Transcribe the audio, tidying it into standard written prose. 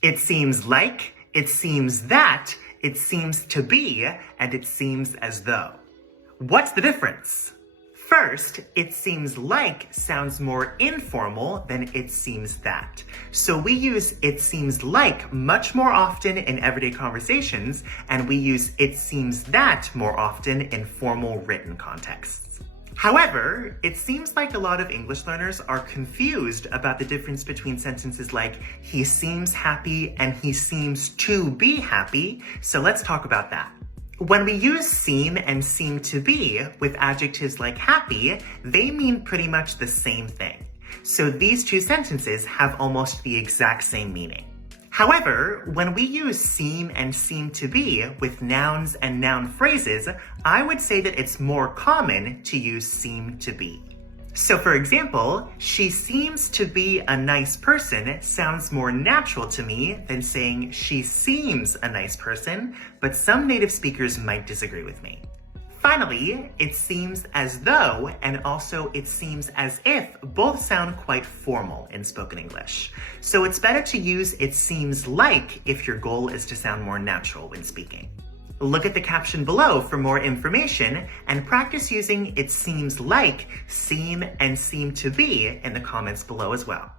It seems like, it seems that, it seems to be, and it seems as though. What's the difference? First, it seems like sounds more informal than it seems that. So we use it seems like much more often in everyday conversations, and we use it seems that more often in formal written contexts. However, it seems like a lot of English learners are confused about the difference between sentences like he seems happy and he seems to be happy, so let's talk about that. When we use seem and seem to be with adjectives like happy, they mean pretty much the same thing. So these two sentences have almost the exact same meaning. However, when we use seem and seem to be with nouns and noun phrases, I would say that it's more common to use seem to be. So for example, she seems to be a nice person sounds more natural to me than saying she seems a nice person, but some native speakers might disagree with me. Finally, it seems as though and also it seems as if both sound quite formal in spoken English. So it's better to use it seems like if your goal is to sound more natural when speaking. Look at the caption below for more information and practice using it seems like, seem, and seem to be in the comments below as well.